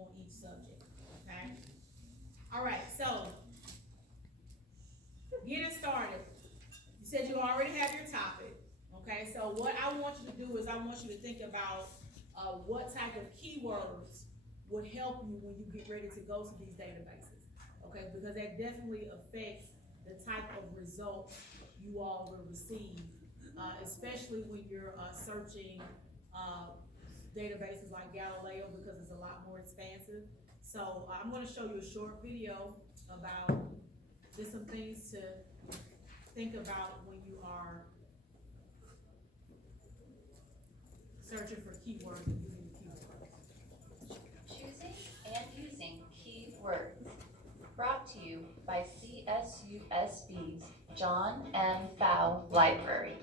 on each subject, okay? All right, so getting started. You said you already have your topic, okay? So what I want you to do is I want you to think about what type of keywords would help you when you get ready to go to these databases, okay? Because that definitely affects the type of results you all will receive, especially when you're searching databases like Galileo, because it's a lot more expansive. So I'm going to show you a short video about just some things to think about when you are searching for keywords and using keywords. Choosing and using keywords. Brought to you by CSUSB's John M. Fow Library.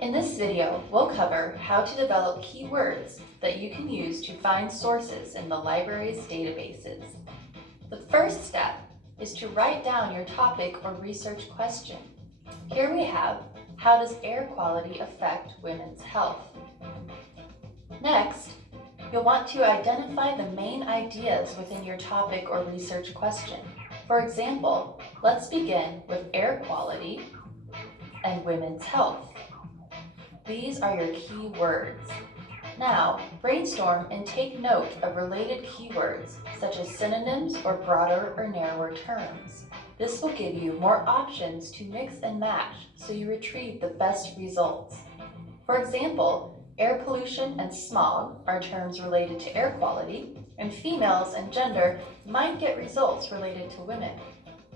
In this video, we'll cover how to develop keywords that you can use to find sources in the library's databases. The first step is to write down your topic or research question. Here we have, how does air quality affect women's health? Next, you'll want to identify the main ideas within your topic or research question. For example, let's begin with air quality and women's health. These are your key words. Now, brainstorm and take note of related keywords, such as synonyms or broader or narrower terms. This will give you more options to mix and match so you retrieve the best results. For example, air pollution and smog are terms related to air quality, and females and gender might get results related to women.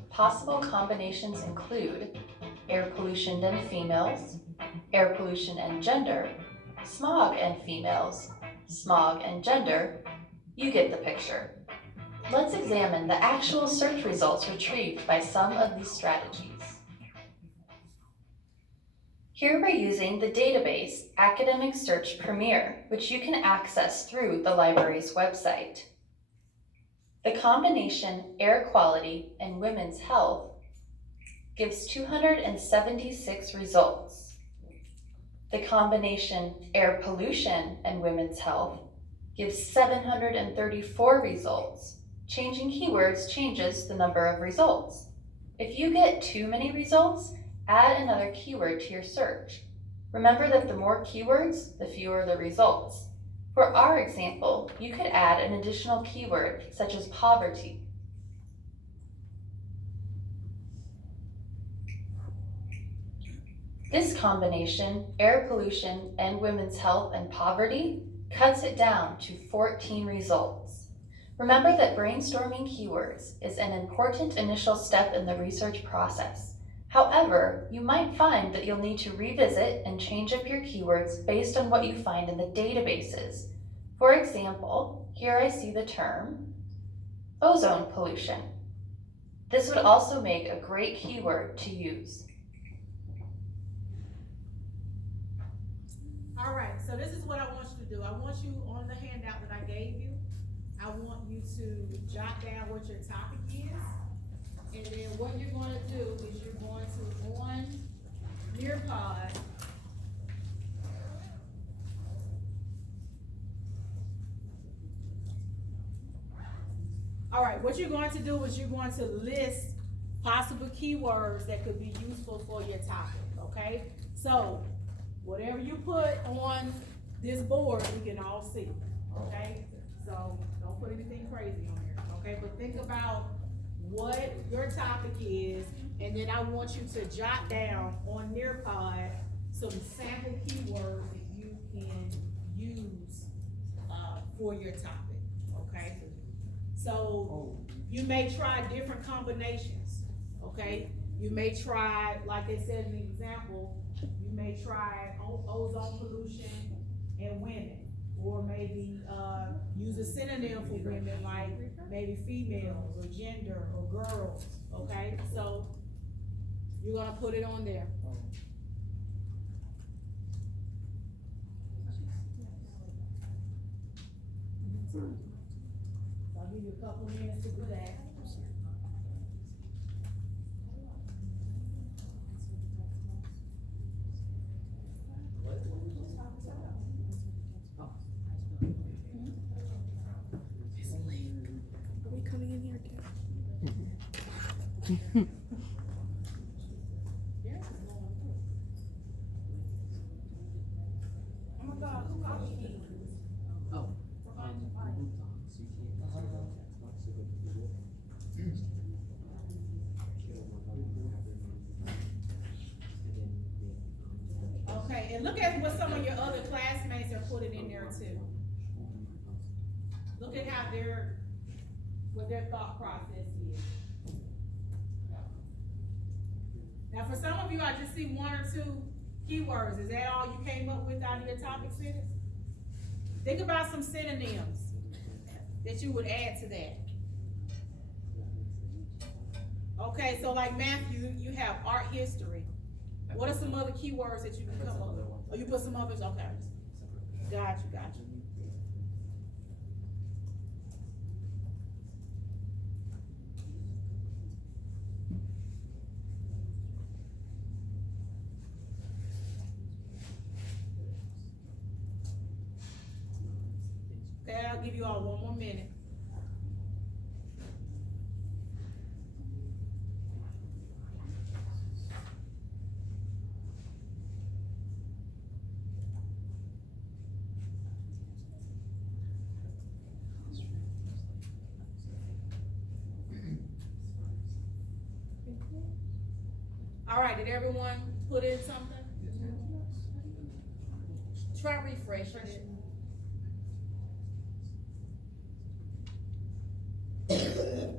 Possible combinations include air pollution and females, air pollution and gender, smog and females, smog and gender. You get the picture. Let's examine the actual search results retrieved by some of these strategies. Here we're using the database Academic Search Premier, which you can access through the library's website. The combination air quality and women's health gives 276 results. The combination air pollution and women's health gives 734 results. Changing keywords changes the number of results. If you get too many results, add another keyword to your search. Remember that the more keywords, the fewer the results. For our example, you could add an additional keyword such as poverty. This combination, air pollution and women's health and poverty, cuts it down to 14 results. Remember that brainstorming keywords is an important initial step in the research process. However, you might find that you'll need to revisit and change up your keywords based on what you find in the databases. For example, here I see the term ozone pollution. This would also make a great keyword to use. All right, so this is what I want you to do. I want you, on the handout that I gave you, I want you to jot down what your topic is. And then what you're going to do is you're going to, on Nearpod, all right, what you're going to do is you're going to list possible keywords that could be useful for your topic, okay? So, whatever you put on this board, we can all see, okay? So, don't put anything crazy on here, okay? But think about what your topic is, and then I want you to jot down on Nearpod some sample keywords that you can use for your topic, okay? So you may try different combinations, okay? You may try, like they said in the example, you may try ozone pollution and women, or maybe use a synonym for women, like maybe females or gender or girls, okay? So you're gonna put it on there. I'll give you a couple minutes to do that. Okay, and look at what some of your other classmates are putting in there too. Look at how what their thought process is. Now, for some of you, I just see one or two keywords. Is that all you came up with out of your topic sentence? Think about some synonyms that you would add to that. Okay, so like Matthew, you have art history. What are some other keywords that you can come up with? Oh, you put some others? Okay. Got you. Okay, I'll give you all one more minute. All right, did everyone put in something? Try refreshing it.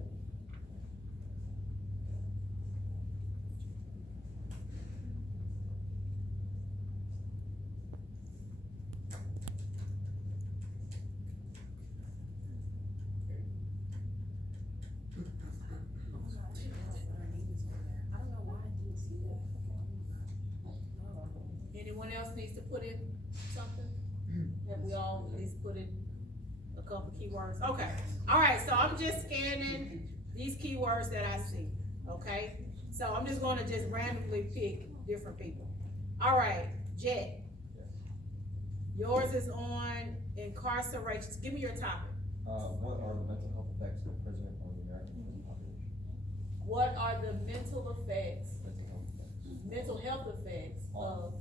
Anyone else needs to put in something? Have we all at least put in a couple keywords? Okay, all right, so I'm just scanning these keywords that I see, okay? So I'm just gonna just randomly pick different people. All right, Jet. Yours is on incarceration. Give me your topic. What are the mental health effects of prison on the American prison population? What are the mental effects, Mental health effects of,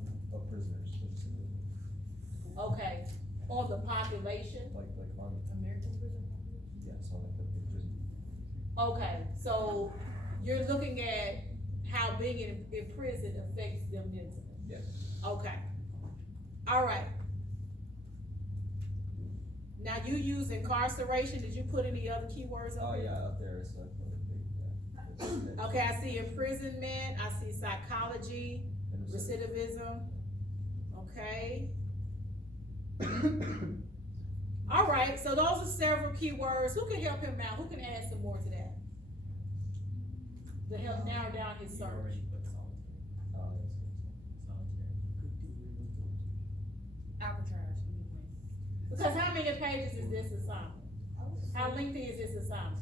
prisoners. okay, on the population? Like on American prison? yes, on like the prison. Okay, so you're looking at how being in prison affects them mentally? Yes. Okay. All right. Now you use incarceration. Did you put any other keywords up Oh there? yeah, up there is like yeah. Okay, I see imprisonment. I see psychology, recidivism. Okay. All right, so those are several keywords. Who can help him out? Who can add some more to that? To help narrow down his search. Arbitrage. Because how many pages is this assignment? How lengthy is this assignment?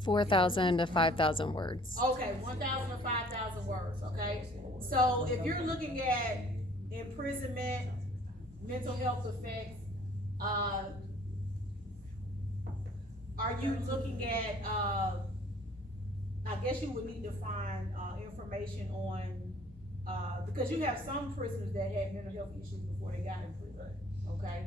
4,000 to 5,000 words. Okay, 1,000 to 5,000 words, okay? So if you're looking at imprisonment, mental health effects, are you looking at, I guess you would need to find, information on, because you have some prisoners that had mental health issues before they got in prison, okay?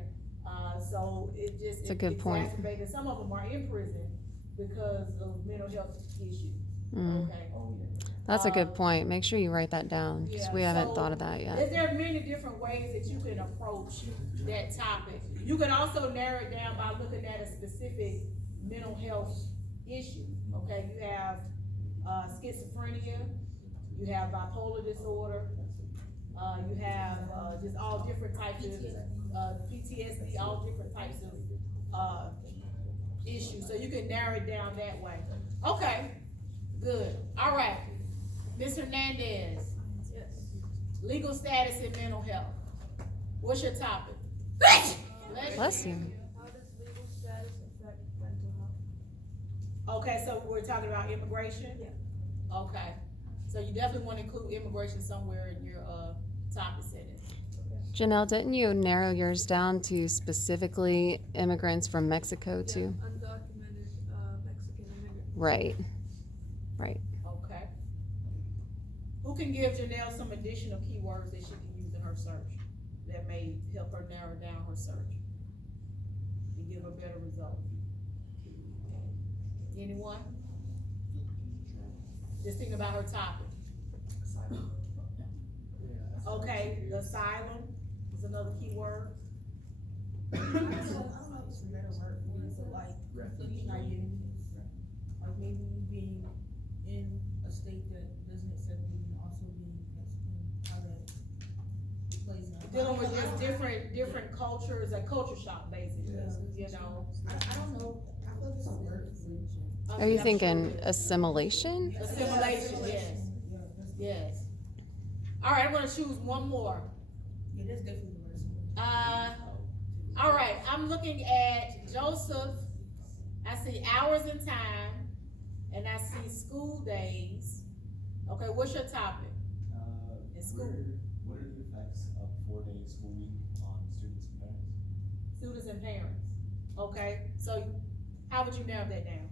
So it just. It's a good point. Exacerbated. Some of them are in prison because of mental health issues, Mm. okay? Oh yeah. That's a good point. Make sure you write that down because Yeah, we haven't so thought of that yet. There are many different ways that you can approach that topic. You can also narrow it down by looking at a specific mental health issue, okay? You have, schizophrenia, you have bipolar disorder, you have, just all different types of, PTSD, all different types of, issues, so you can narrow it down that way. Okay, good, all right. Ms. Hernandez. Yes. Legal status in mental health. What's your topic? Bless you. How does legal status affect mental health? Okay, so we're talking about immigration? Yeah. Okay, so you definitely want to include immigration somewhere in your, topic sentence. Janelle, didn't you narrow yours down to specifically immigrants from Mexico too? Undocumented, Mexican immigrants. Right. Right. Who can give Janelle some additional keywords that she can use in her search that may help her narrow down her search and give a better result? Anyone? Just think about her topic. Okay, the asylum is another keyword. I don't know if it's a better word for me, but like conflicting identities. Like maybe being in a state that doesn't accept you and also being Mexican, how that plays out. Dealing with just different cultures, a culture shock basically, you know. I don't know, I feel it's a word for me. Are you I'm thinking sure it is. assimilation? Assimilation, yes, Yeah, that's, yes. All right, I'm gonna choose one more. yeah, that's definitely the word. All right, I'm looking at Joseph. I see hours and time, and I see school days. Okay, what's your topic? In school. What are the effects of 4-day school week on students and parents? Students and parents. Okay, so how would you narrow that down?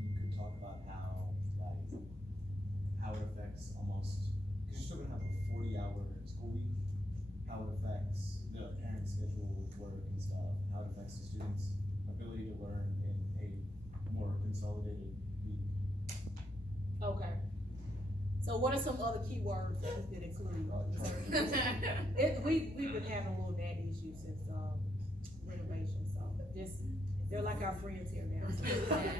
You could talk about how it affects almost, because you're still gonna have a 40-hour school week, how it affects the parents' schedule with work and stuff, how it affects the students' ability to learn in a more consolidated week. Okay. So what are some other keywords that we could include? We've been having a little dad issues since, renovation, so this, they're like our friends here now. Okay.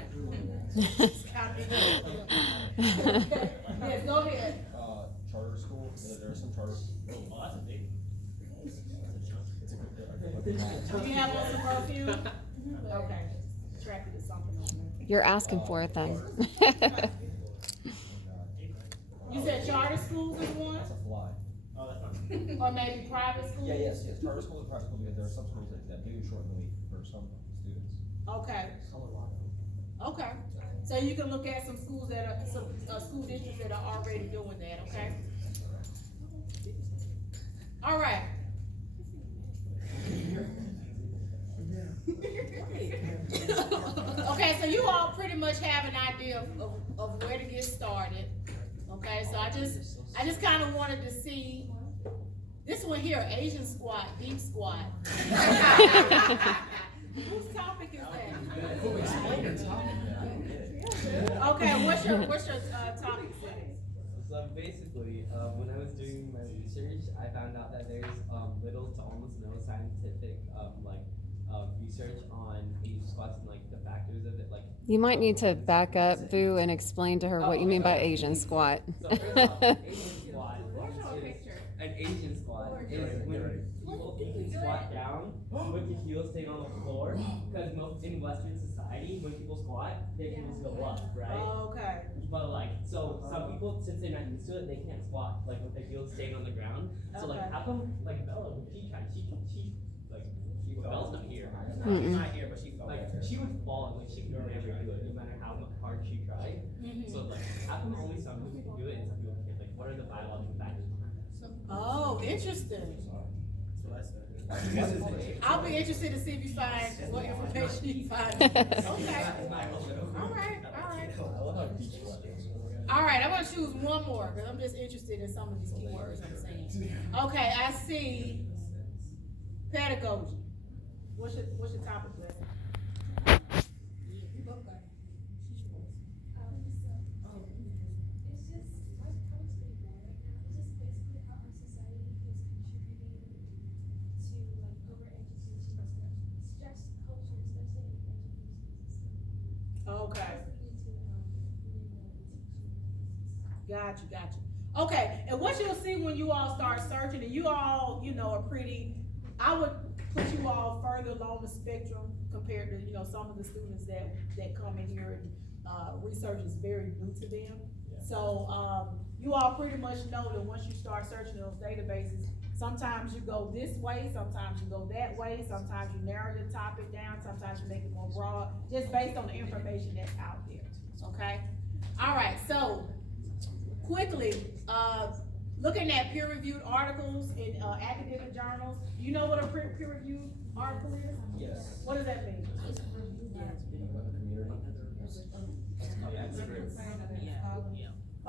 Yes, go ahead. Charter school, there are some charter. Oh, that's a big. Do you have on some perfume? Okay, attracted to something on there. You're asking for it then. You said charter schools is one, That's a fly. or maybe private schools? Yes, charter school and private school, because there are some schools that do shorten the week for some students. Okay. Okay, so you can look at some schools that are, some, school districts that are already doing that, okay? All right. Okay, so you all pretty much have an idea of where to get started, okay? So I just kind of wanted to see, this one here, Asian squat, deep squat. Whose topic is that? Okay, what's your topic say? So basically, when I was doing my research, I found out that there's little to almost no scientific research on Asian squats and like the factors of it. Like You might need to back up, Vu, and explain to her what you mean by Asian squat. so first off, an Asian squat is when people squat down with your heels staying on the floor. Because most in Western society, when people squat, their heels go up, right? Okay. But like, so some people, since they're not used to it, they can't squat like with their heels staying on the ground. So like, Okay. how come like Bella, when she tried, Bella's not here. Mm-mm. She's not here, but she fell. Like she would fall and like she could never do it, no matter how hard she tried. Mhm. So like, how come only some people can do it and some people can't? Like, what are the biological factors behind that? Oh, interesting. That's what I said. I'll be interested to see if you find what information you find. Okay. All right. I love how deep squat is. All right, I'm gonna choose one more because I'm just interested in some of these keywords I'm saying. Okay, I see pedagogy. What's your topic, Leslie? It's just, my topic's pretty broad right now. It's just basically how our society is contributing to like over-education and stress culture, especially in the education system. Okay, Mostly into teaching. got you. Okay, and what you'll see when you all start searching, and you all, are pretty, I would put you all further along the spectrum compared to, some of the students that come in here and, research is very new to them. So, you all pretty much know that once you start searching those databases, sometimes you go this way, sometimes you go that way, sometimes you narrow your topic down, sometimes you make it more broad, just based on the information that's out there, okay? All right, so, quickly, looking at peer-reviewed articles in, academic journals, you know what a peer-reviewed article is? Yes. What does that mean?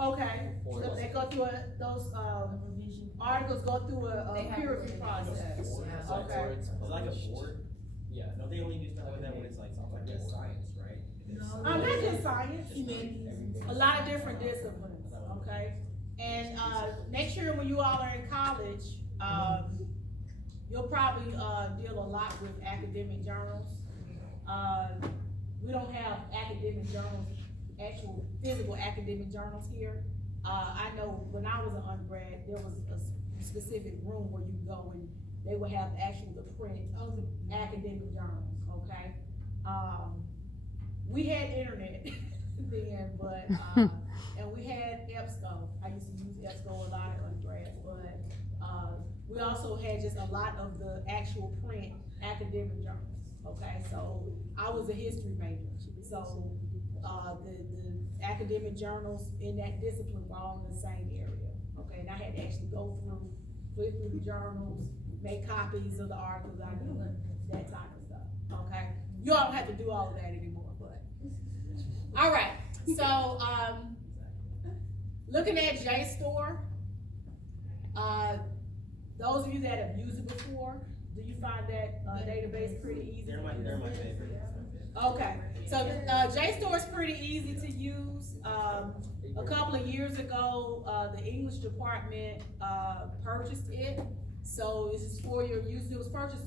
Okay, so they go through those, Revision. articles go through They a have peer a review revision. process. Yeah. Okay. It's like a board. Yeah. No, they only do stuff like that when it's like science, right? No. Not just science, Humanities. a lot of different disciplines, okay? And, next year when you all are in college, you'll probably, deal a lot with academic journals. We don't have academic journals, actual physical academic journals here. I know when I was an undergrad, there was a specific room where you go and they would have actual the print of the academic journals, okay? We had internet then, but, and we had EBSCO. I used to use EBSCO a lot at undergrad, but, we also had just a lot of the actual print academic journals, okay? So I was a history major, so, the academic journals in that discipline were all in the same area, okay? And I had to actually go through, flip through the journals, make copies of the articles I knew, that type of stuff, okay? You all don't have to do all of that anymore, but. All right, so, looking at JSTOR, those of you that have used it before, do you find that, database pretty easy? They're my favorite. Okay, so, JSTOR is pretty easy to use. A couple of years ago, the English department, purchased it. So this is for your use, it was purchased,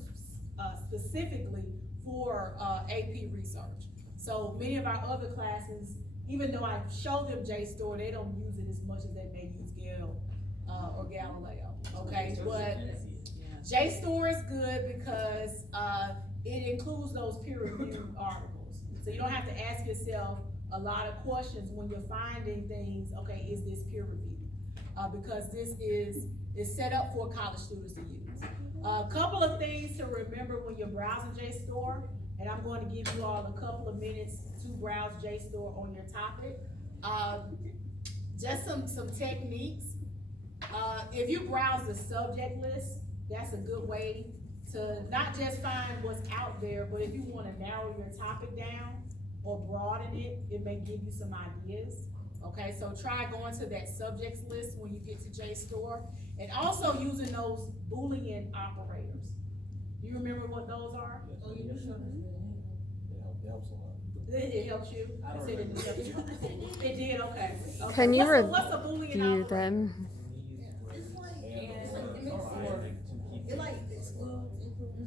specifically for, AP research. So many of our other classes, even though I show them JSTOR, they don't use it as much as they may use Gale, or Galileo, okay? But JSTOR is good because, it includes those peer-reviewed articles. So you don't have to ask yourself a lot of questions when you're finding things, okay, is this peer reviewed? Because this is set up for college students to use. A couple of things to remember when you're browsing JSTOR, and I'm going to give you all a couple of minutes to browse JSTOR on your topic. Just some techniques. If you browse the subject list, that's a good way to not just find what's out there, but if you want to narrow your topic down or broaden it, it may give you some ideas. Okay, so try going to that subjects list when you get to JSTOR, and also using those Boolean operators. Do you remember what those are? Oh, you showed us It helps a lot. It helps you? I don't said it didn't help you. It did, okay. Okay. Can you What's a Boolean review operator? them? It's like, It it like excludes, includes.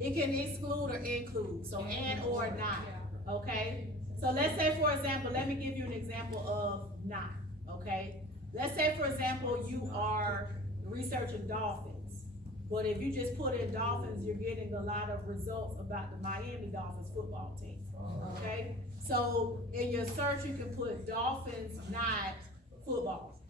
It can exclude or include, so and or not, okay? So let's say, for example, let me give you an example of not, okay? Let's say, for example, you are researching dolphins, but if you just put in dolphins, you're getting a lot of results about the Miami Dolphins football team, okay? So in your search, you can put dolphins, not football,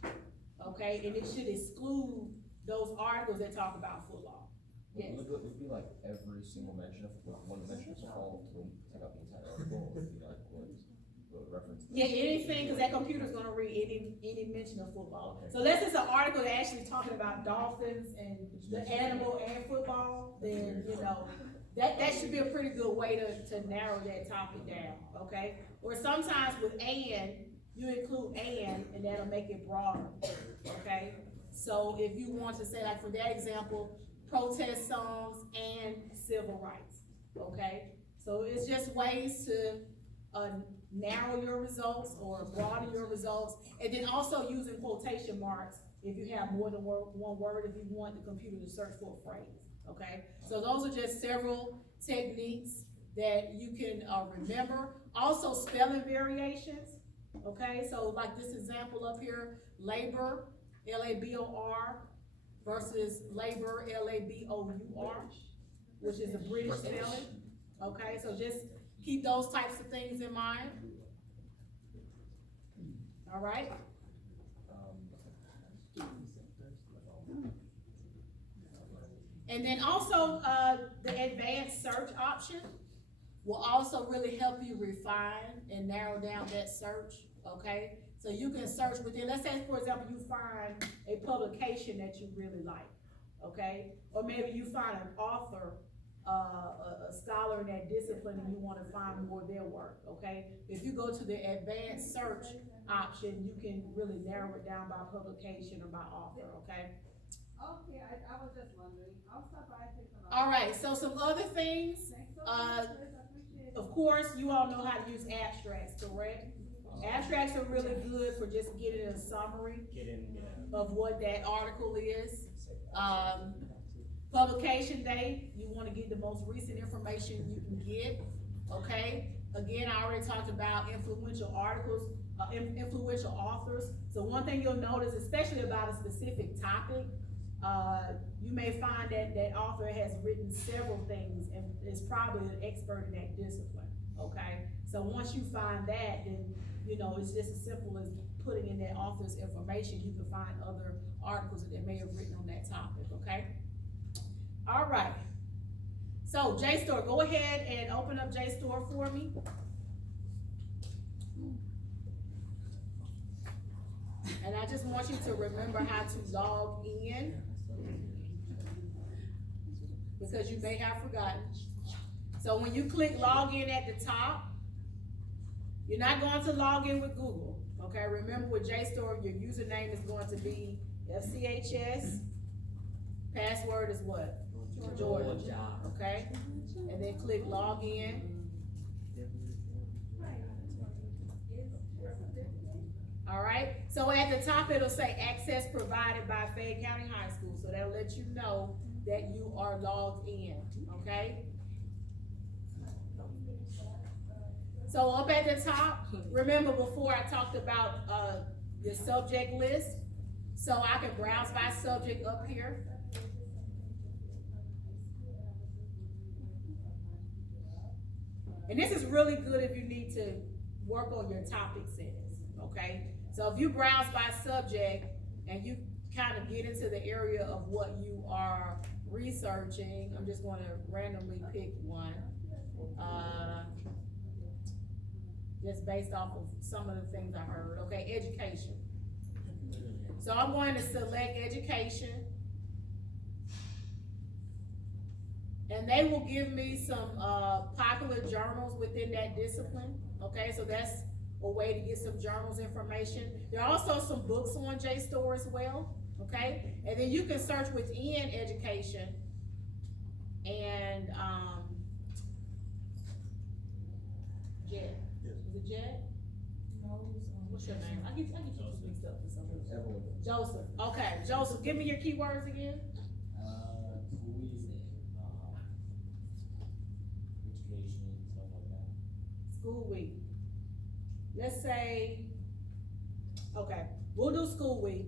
okay? And it should exclude those articles that talk about football. Yes. It'd be like every single mention of, one mention of football to take out the entire article, it would be like, what, the reference? Yeah, anything, cause that computer's gonna read any mention of football. So unless it's an article that actually talking about dolphins and the animal and football, then, you know, that should be a pretty good way to narrow that topic down, okay? Or sometimes with and, you include and that'll make it broader, okay? So if you want to say, like for that example, protest songs and civil rights, okay? So it's just ways to, narrow your results or broaden your results, and then also using quotation marks if you have more than one word, if you want the computer to search for a phrase, okay? So those are just several techniques that you can remember. Also spelling variations, okay? So like this example up here, labor, L-A-B-O-R versus labor, L-A-B-O-U-R, which is a British spelling, okay? So just keep those types of things in mind. All right? And then also, the advanced search option will also really help you refine and narrow down that search, okay? So you can search within, let's say, for example, you find a publication that you really like, okay? Or maybe you find an author a scholar in that discipline and you wanna find more of their work, okay? If you go to the advanced search option, you can really narrow it down by publication or by author, okay? Okay, I was just wondering, I'll stop by, take a look. All right, so some other things, Thanks so uh, much, Liz, I appreciate it. of course, you all know how to use abstracts, correct? Abstracts are really good for just getting a summary of what that article is. Publication date, you wanna get the most recent information you can get, okay? Again, I already talked about influential articles, influential authors. So one thing you'll notice, especially about a specific topic, you may find that that author has written several things and is probably an expert in that discipline, okay? So once you find that, then, you know, it's just as simple as putting in that author's information, you can find other articles that they may have written on that topic, okay? All right. So JSTOR, go ahead and open up JSTOR for me. And I just want you to remember how to log in, because you may have forgotten. So when you click log in at the top, you're not going to log in with Google, okay? Remember with JSTOR, your username is going to be FCHS, password is what? Georgia, okay? And then click log in. All right, so at the top, it'll say access provided by Fayette County High School, so that'll let you know that you are logged in, okay? So up at the top, remember before I talked about, your subject list, so I can browse by subject up here. And this is really good if you need to work on your topic settings, okay? So if you browse by subject and you kind of get into the area of what you are researching, I'm just gonna randomly pick one. Just based off of some of the things I heard, okay, education. So I'm going to select education. And they will give me some, popular journals within that discipline, okay? So that's a way to get some journals information. There are also some books on JSTOR as well, okay? And then you can search within education and, Jed, is it Jed? What's your name? I get you mixed up for some reason. Joseph, okay, Joseph, give me your keywords again. Education, stuff like that. School week. Let's say, okay, we'll do school week.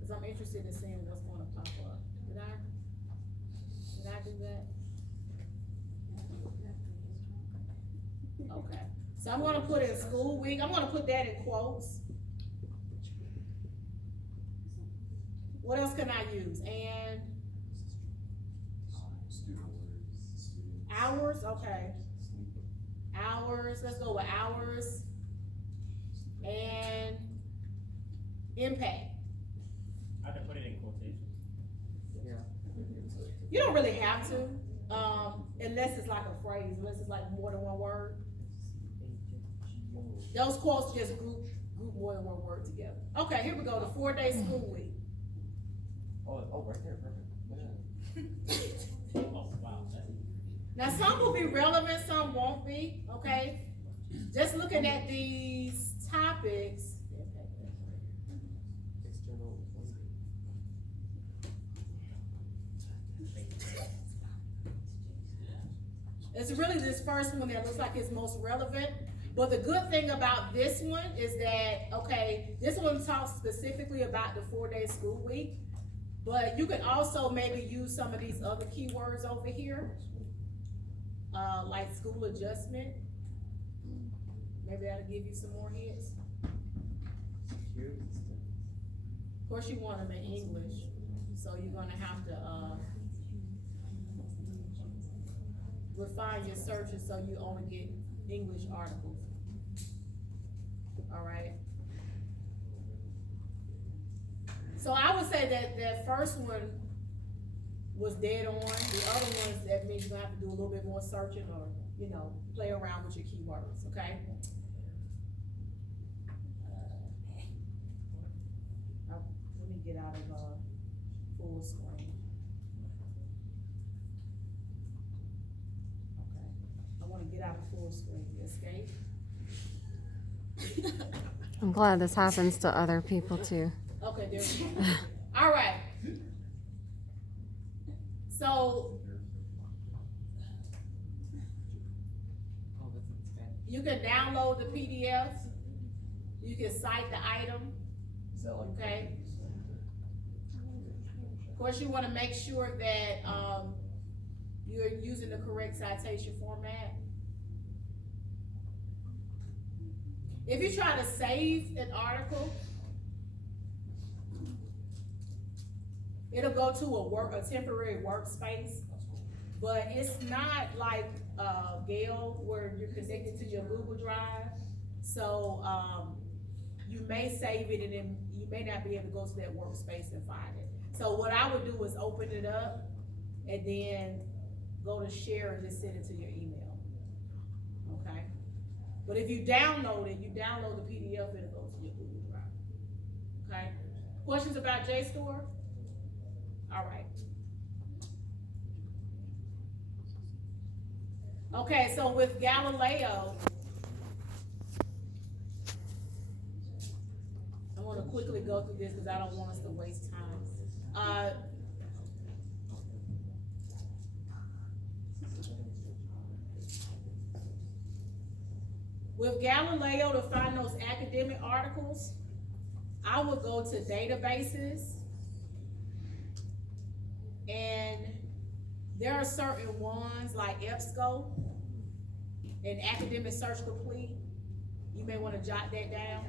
Cause I'm interested in seeing what's gonna pop up. Did I do that? Okay, so I'm gonna put in school week, I'm gonna put that in quotes. What else can I use? And Student orders, students. hours, okay. Hours, let's go with hours. And impact. I can put it in quotations. You don't really have to, unless it's like a phrase, unless it's like more than one word. Those quotes just group more than one word together. Okay, here we go, the 4-day school week. Oh, right there, perfect. Oh, wow. Now, some will be relevant, some won't be, okay? Just looking at these topics. It's really this first one that looks like it's most relevant. But the good thing about this one is that, okay, this one talks specifically about the 4-day school week, but you can also maybe use some of these other keywords over here, like school adjustment. Maybe that'll give you some more hits. Of course, you want them in English, so you're gonna have to, refine your searches so you only get English articles. All right. So I would say that that first one was dead on. The other ones, that means you're gonna have to do a little bit more searching or, you know, play around with your keywords, okay? Let me get out of, full screen. Okay, I wanna get out of full screen, escape. I'm glad this happens to other people too. Okay, there we go. All right. So Oh, that's in Spanish. you can download the PDF. You can cite the item. Is that like? Okay. Of course, you want to make sure that you're using the correct citation format. If you try to save an article, it'll go to a temporary workspace, but it's not like Gale where you're connected to your Google Drive. So you may save it and then you may not be able to go to that workspace and find it. So what I would do is open it up and then go to share and just send it to your email. Okay? But if you download it, you download the PDF, it'll go to your Google Drive. Okay? Questions about JSTOR? All right. Okay, so with Galileo, I want to quickly go through this because I don't want us to waste time. With Galileo, to find those academic articles, I would go to databases, and there are certain ones like EBSCO and Academic Search Complete. You may want to jot that down.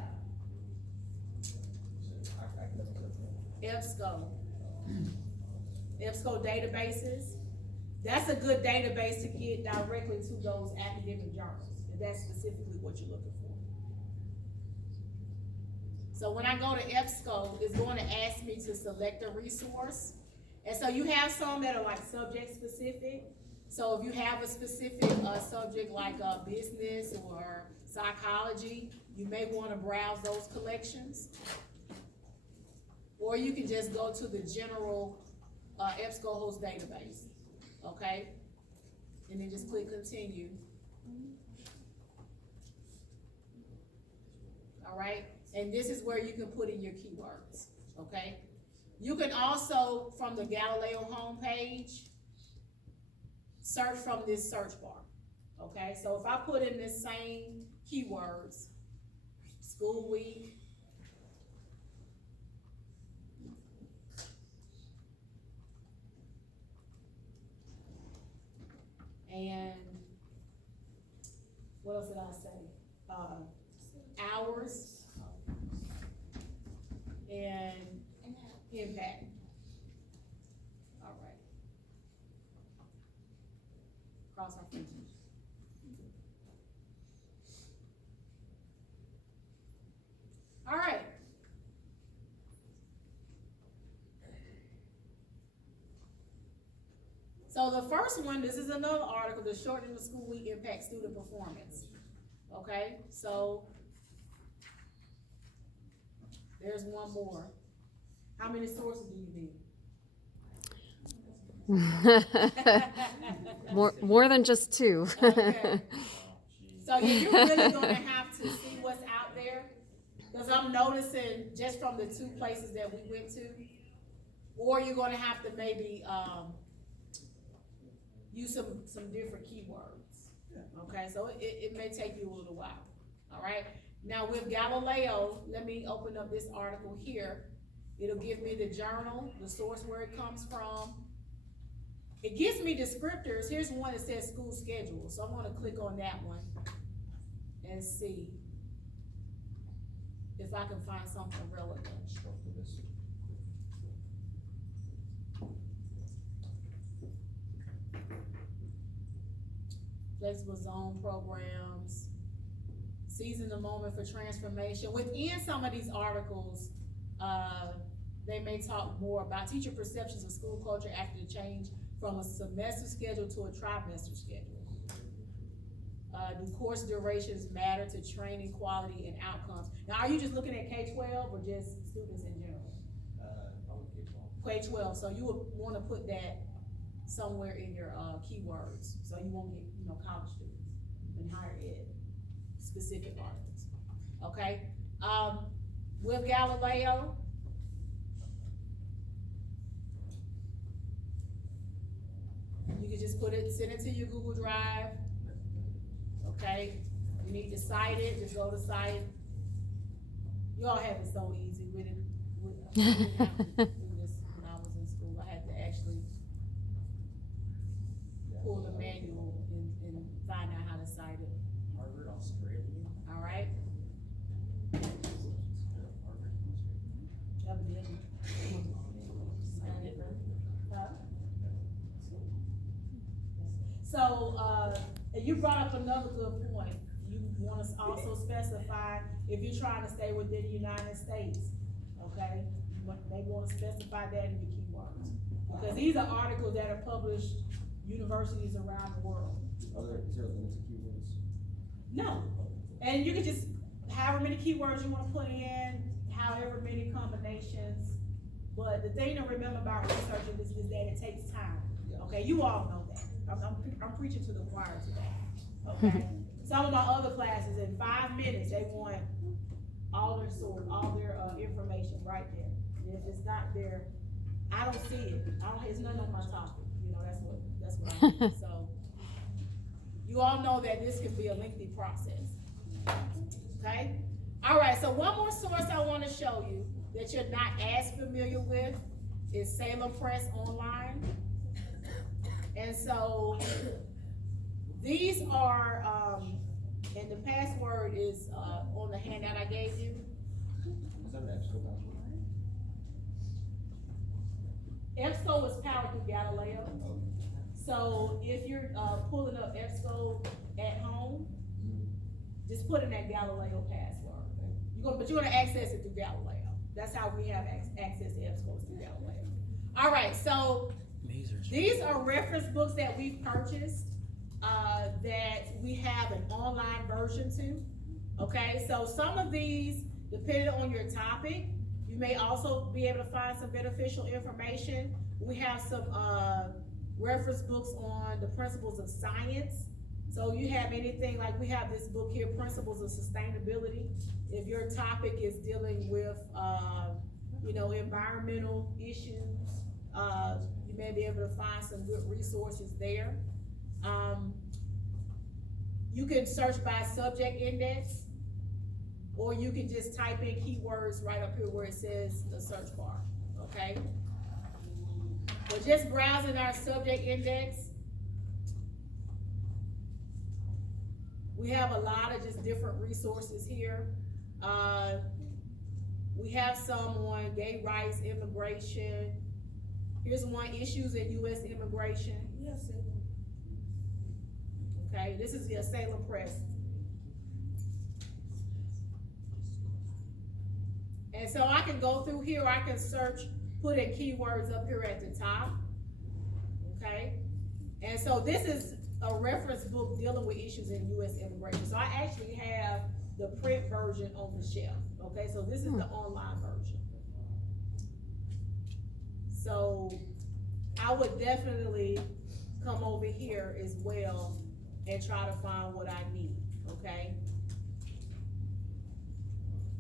EBSCO. EBSCO databases. That's a good database to get directly to those academic journals, if that's specifically what you're looking for. So when I go to EBSCO, it's going to ask me to select a resource. And so you have some that are like subject specific. So if you have a specific subject like business or psychology, you may want to browse those collections. Or you can just go to the general EBSCO host database, okay? And then just click continue. All right, and this is where you can put in your keywords, okay? You can also, from the Galileo homepage, search from this search bar, okay? So if I put in this same keywords, school week, and what else did I say? Hours and impact. All right. Cross our fingers. All right. So the first one, this is another article, the shortening the school week impact student performance. Okay, so there's one more. How many sources do you need? more than just two. Okay. So you're really gonna have to see what's out there, because I'm noticing just from the two places that we went to, or you're gonna have to maybe use some different keywords. Okay, so it may take you a little while. All right. Now with Galileo, let me open up this article here. It'll give me the journal, the source where it comes from. It gives me descriptors. Here's one that says school schedule. So I'm gonna click on that one and see if I can find something relevant. Flexible zone programs, seizing the moment for transformation. Within some of these articles, They may talk more about teacher perceptions of school culture after the change from a semester schedule to a trimester schedule. Do course durations matter to training quality and outcomes? Now, are you just looking at K-12 or just students in general? Probably K-12. K-12, so you would wanna put that somewhere in your, keywords, so you won't get, college students and higher ed specific articles, okay? With Galileo, you can just send it to your Google Drive, okay? You need to cite it, just go to cite. You all have it so easy with it. I didn't have to do this when I was in school. I had to actually pull the manual and find out how to cite it. Harvard, Australia. All right? Harvard, Evidently. Huh? So, and you brought up another good point. You wanna also specify if you're trying to stay within the United States, okay? They wanna specify that in your keywords. Because these are articles that are published universities around the world. Is there a limit to keywords? No, and you can just, however many keywords you wanna put in, however many combinations. But the thing to remember about researching this is that it takes time, okay? You all know that. I'm preaching to the choir today, okay? Some of my other classes, in 5 minutes, they want all their source, all their, information right there. And if it's not there, I don't see it. It's nothing on my topic, that's what I mean. So, you all know that this can be a lengthy process, okay? All right, so one more source I wanna show you that you're not as familiar with is Salem Press Online. And so, these are, and the password is, on the handout I gave you. Is that an extra password? EBSCO is powered through Galileo. Okay. So if you're, pulling up EBSCO at home, just put in that Galileo password. But you're gonna access it through Galileo. That's how we have access to EBSCO, through Galileo. All right, so these are reference books that we've purchased, that we have an online version to, okay? So some of these, depending on your topic, you may also be able to find some beneficial information. We have some, reference books on the principles of science. So you have anything, like we have this book here, Principles of Sustainability. If your topic is dealing with, environmental issues, you may be able to find some good resources there. You can search by subject index, or you can just type in keywords right up here where it says the search bar, okay? But just browsing our subject index, we have a lot of just different resources here. We have some on gay rights, immigration. Here's one, issues in U.S. immigration. Yes, Okay, this is the Salem Press. And so I can go through here, I can search, put in keywords up here at the top, okay? And so this is a reference book dealing with issues in U.S. immigration. So I actually have the print version on the shelf, okay? So this is the online version. So I would definitely come over here as well and try to find what I need, okay?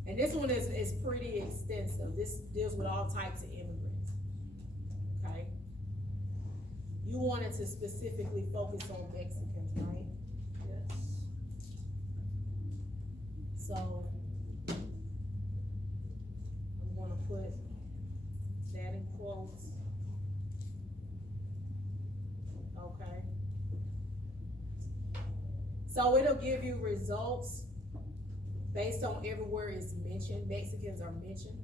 And this one is pretty extensive. This deals with all types of immigrants, okay? You wanted to specifically focus on Mexicans, right? Yes. So, I'm gonna put that in quotes. Okay. So it'll give you results based on everywhere it's mentioned, Mexicans are mentioned.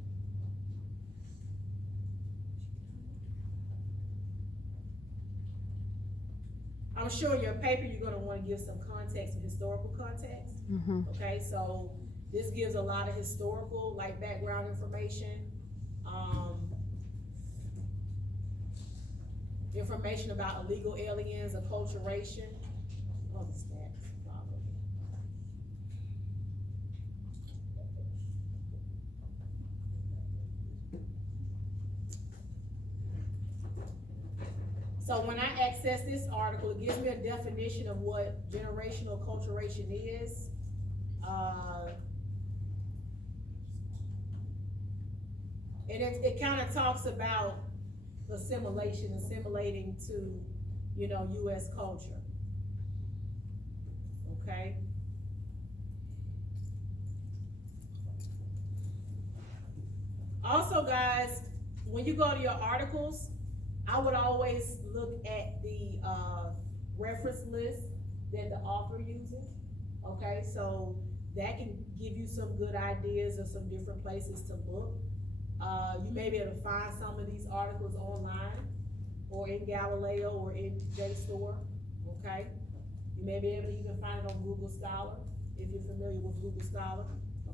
I'm sure in your paper, you're gonna wanna give some context and historical context. Okay, so this gives a lot of historical, like background information. information about illegal aliens, acculturation. Oh, the stats bother me. So when I access this article, it gives me a definition of what generational acculturation is. And it kind of talks about assimilating to, you know, US culture. Okay? Also, guys, when you go to your articles, I would always look at the reference list that the author uses. Okay, so that can give you some good ideas of some different places to look. You may be able to find some of these articles online or in Galileo or in JSTOR, okay? You may be able to even find it on Google Scholar, if you're familiar with Google Scholar,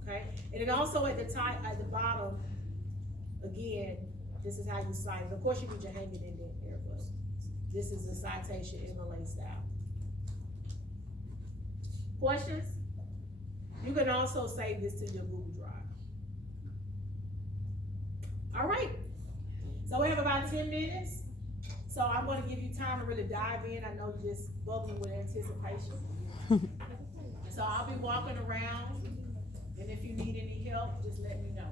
okay? And then also at the top, at the bottom, again, this is how you cite it. Of course, you need your hanging indent there, but this is the citation in Malay style. Questions? You can also save this to your Google Drive. All right, so we have about 10 minutes. So I'm gonna give you time to really dive in. I know you're just bubbling with anticipation. So I'll be walking around, and if you need any help, just let me know.